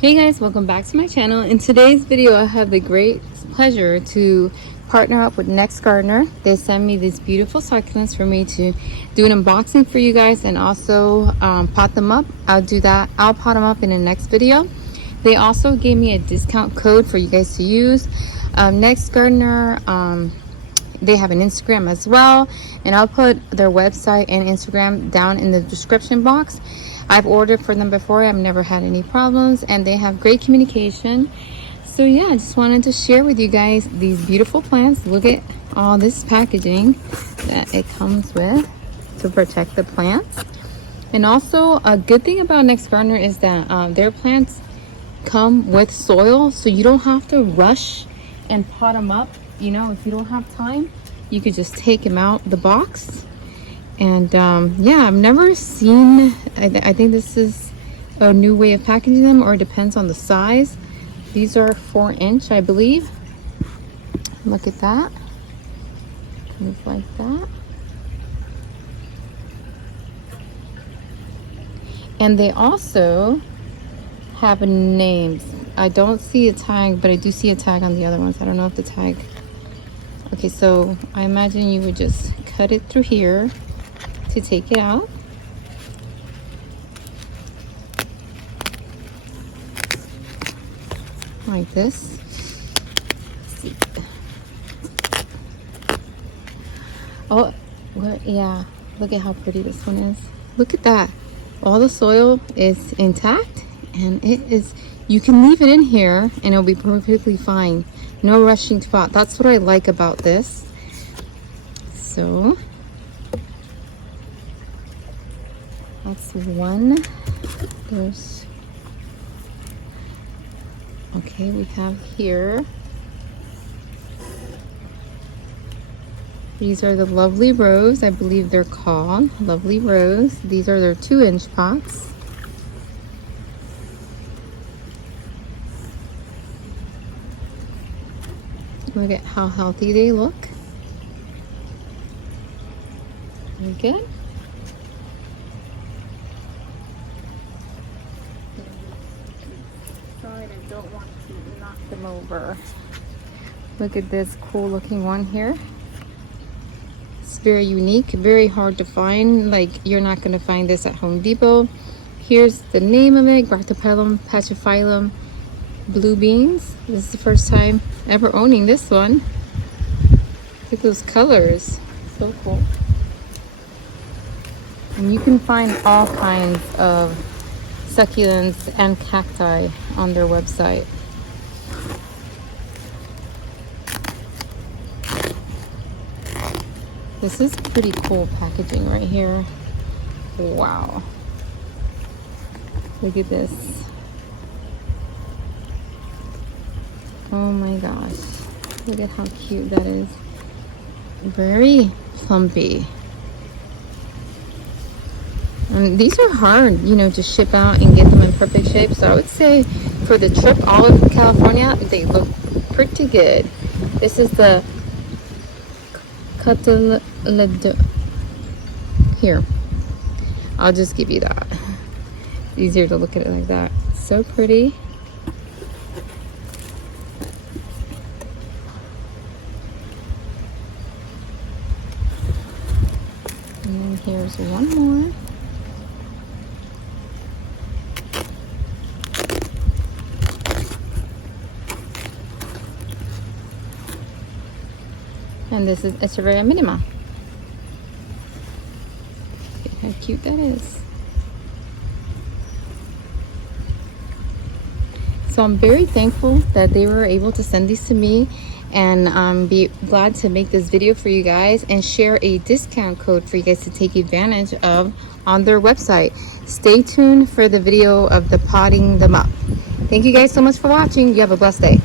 Hey guys, welcome back to my channel. In today's video I have the great pleasure to partner up with Next Gardener. They sent me these beautiful succulents for me to do an unboxing for you guys and also pot them up. I'll pot them up in the next video. They also gave me a discount code for you guys to use. Next Gardener, they have an Instagram as well, and I'll put their website and Instagram down in the description box. I've ordered for them before. I've never had any problems, and they have great communication. So yeah, I just wanted to share with you guys these beautiful plants. Look at all this packaging that it comes with to protect the plants. And also a good thing about Next Gardener is that their plants come with soil, so you don't have to rush and pot them up. You know, if you don't have time, you could just take them out the box. And yeah, I've never seen, I think this is a new way of packaging them, or it depends on the size. These are 4-inch, I believe. Look at that. Kind of like that. And they also have names. I don't see a tag, but I do see a tag on the other ones. I don't know if the tag. Okay, so I imagine you would just cut it through here to take it out. Like this. Let's see. Oh, well, yeah. Look at how pretty this one is. Look at that. All the soil is intact, and it is, you can leave it in here and it'll be perfectly fine. No rushing to pot. That's what I like about this. So that's one. There's, okay, we have here, these are the Lovely Rose, I believe they're called Lovely Rose. These are their 2-inch pots. Look at how healthy they look. Very good. Sorry, I don't want to knock them over. Look at this cool looking one here. It's very unique, very hard to find. Like, you're not going to find this at Home Depot. Here's the name of it, Graptophyllum pachyphyllum blue beans. This is the first time ever owning this one. Look at those colors, so cool. And you can find all kinds of succulents and cacti on their website. This is pretty cool packaging right here. Wow. Look at this. Oh my gosh. Look at how cute that is. Very plumpy. And these are hard, you know, to ship out and get them in perfect shape. So I would say for the trip all over California, they look pretty good. This is the here. I'll just give you that. It's easier to look at it like that. So pretty. And here's one more. And this is Echeveria minima. Look how cute that is. So I'm very thankful that they were able to send these to me, and be glad to make this video for you guys and share a discount code for you guys to take advantage of on their website. Stay tuned for the video of the potting them up. Thank you guys so much for watching. You have a blessed day.